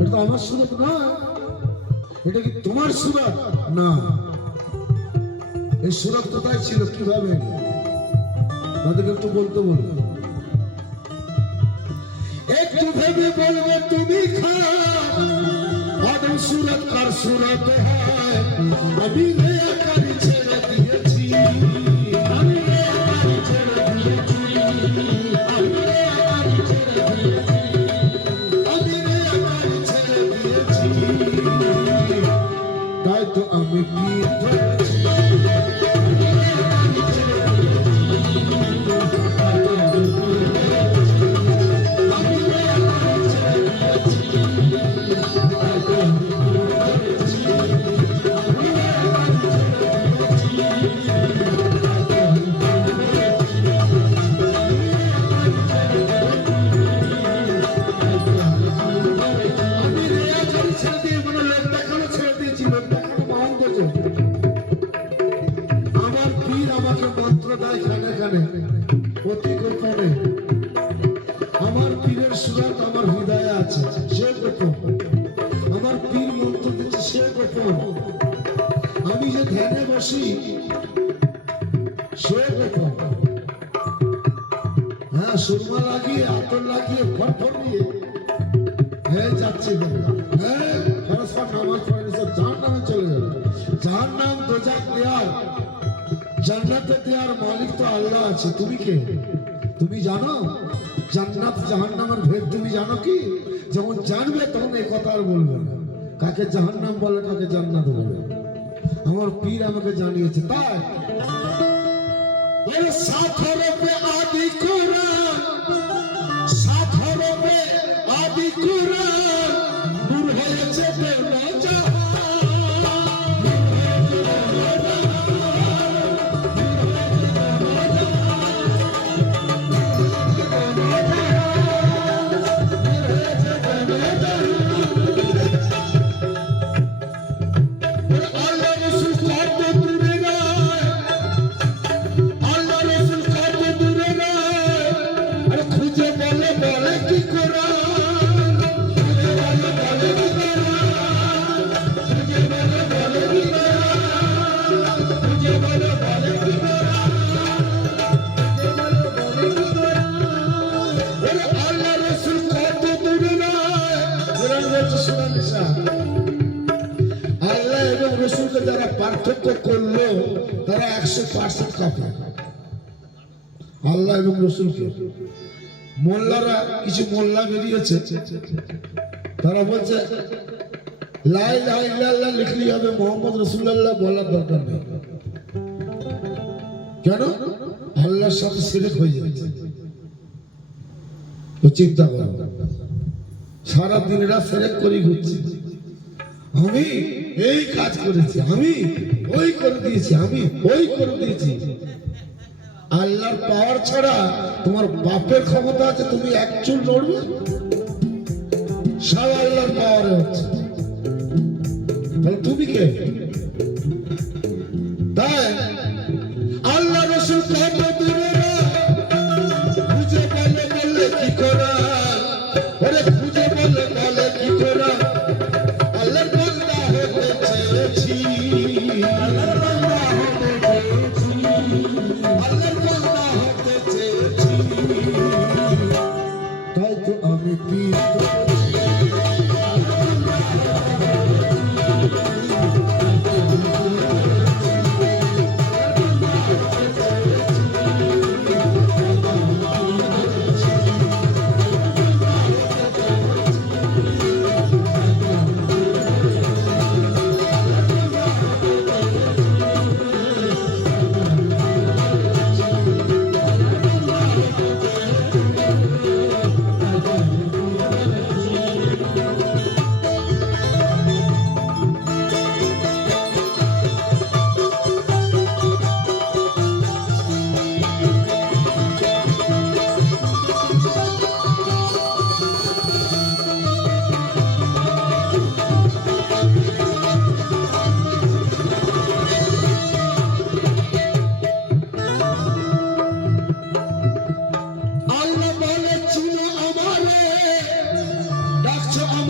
এটা তো আমার সুরত না, এটা কি তোমার সুরত না? এই সুরত কোথায় ছিল, কিভাবে? তাদেরকে একটু বলতে বলবো, একটু ভেবে বলবো তুমি খাদম সুরত কার সুরত হয়? আমি রেয়াকারি ছেড়ে দিয়েছি, আমি রেয়াকারি ছেড়ে দিয়েছি, আমি রেয়াকারি ছেড়ে দিয়েছি, আমি রেয়াকারি ছেড়ে দিয়েছি, তাই তো আমি পীর ধরেছি। আমার পীরের সুরত আমার হৃদয়ে আছে, সে গোপন। আমার পীর মন্ত্র দিচ্ছে, সে গোপন। আমি যে ধ্যানে বসি, সে গোপন। হ্যাঁ, সুরমা লাগিয়ে, আতর লাগিয়ে, ফটফট দিয়ে যাচ্ছি, হ্যাঁ সব নামাজ পড়ে সব যার নামে চলে যাবে। যার নাম দোজাক দেয়ার, জান্নাতে দেয়ার মালিক তো আল্লাহ আছে। তুমি কে? তুমি জানো জান্নাত জাহান্নামের ভেদ? তুমি জানো কি? যখন জানবে তখন এই কথা আর বলবে না, কাকে জাহান্নাম বলে কাকে জান্নাত বলে। আমার পীর আমাকে জানিয়েছে। তাই আদি কোরআন, সাথরবে আদি কোরআন নূর হয়েছে বেলা জাহান। আল্লাহ এবং রসুলকে যারা পার্থক্য করলো তারা 100% কাফের। আল্লাহ এবং রসুলকে মোল্লারা, কিছু মোল্লা বেরিয়েছে, তারা বলছে লা ইলাহা ইল্লাল্লাহ লিখলেই হবে, মুহাম্মদ রাসূলুল্লাহ বলার দরকার নেই। কেন? আল্লাহর সাথে শিরক হয়ে যাচ্ছে। তো চিন্তা করো, সারা দিন রাত শিরক করে ঘুরছি, আমি এই কাজ করেছি, আমি ওই করে দিয়েছি, আমি ওই করে দিয়েছি। আল্লাহর পাওয়ার ছাড়া তোমার বাপের ক্ষমতা আছে, তুমি এক চুল নড়বে? সব আল্লাহর পাওয়ারে হচ্ছে, তাহলে তুমি কে? তাই আল্লাহ রসুল কত দূরে খুঁজে বলে বললে কি করা, ওরে খুঁজে বলে বলে কি করা। আল্লাহর বান্দা হতে চেয়েছি, আল্লাহর বান্দা হতে চেয়েছি, আল্লাহর বান্দা হতে চেয়েছি, তাই তো আমি পীর।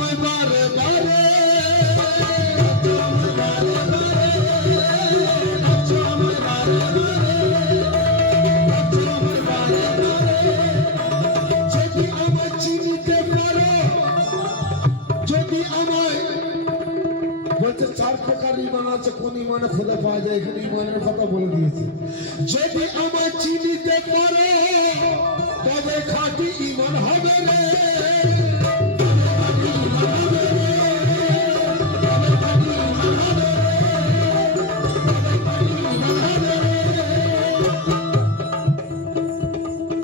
আমায় বারে বারে, ডাকছো আমায় বারে বারে, ডাকছো আমায় বারে বারে, ডাকছো আমায় বারে বারে। যদি আমায় চিনিতে পারো, যদি আমায় বলছে 4 প্রকার ঈমান আছে, কোন ঈমানে খোদা পাওয়া যায়, এখানে ঈমানের কথা বলে দিয়েছে। যদি আমায় চিনিতে পারো তবে খাঁটি ঈমান হবে রে,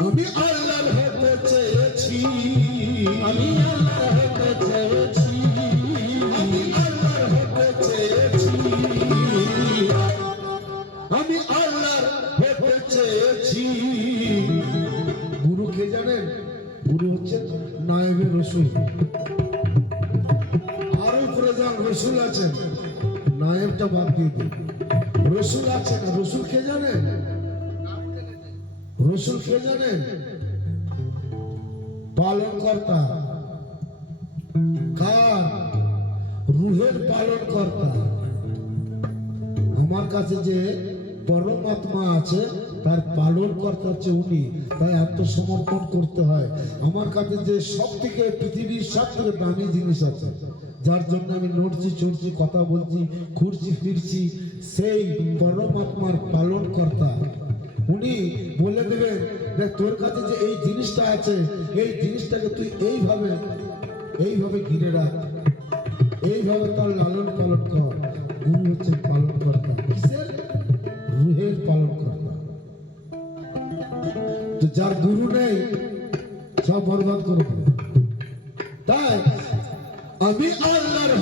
আমি আল্লাহর হতে চেয়েছি, আমি আল্লাহর হতে চেয়েছি, আমি আল্লাহর হতে চেয়েছি, আমি আল্লাহর হতে চেয়েছি। গুরু কে জানেন? গুরু হচ্ছে নায়েবে রসুল। আরো উপরে যান, রসুল আছেন, নায়েবটা বাদ দিয়ে দিন, রসুল আছেন। রসুল কে জানেন? রসুল কে জানেন? পালন কর্তা। কার? রুহের পালন কর্তা। আমার কাছে যে পরমাত্মা আছে তার পালন কর্তা হচ্ছে উনি, তাই আত্মসমর্পণ করতে হয়। আমার কাছে যে সব থেকে পৃথিবীর সব থেকে দামি জিনিস আছে, যার জন্য আমি নড়ছি চড়ছি কথা বলছি ঘুরছি ফিরছি, সেই পরমাত্মার পালন কর্তা উনি বলে দেবেন যে তোর কাছে যে এই জিনিসটা আছে, এই জিনিসটাকে তুই এইভাবে এইভাবে ঘিরে রাখ, এইভাবে তার লালন পালন কর। গুরু হচ্ছে পালন কর্তা। কিসের? রুহের পালন কর্তা। তো যার গুরু নেই সব বরবাদ করে দেবে। তাই আমি আল্লাহর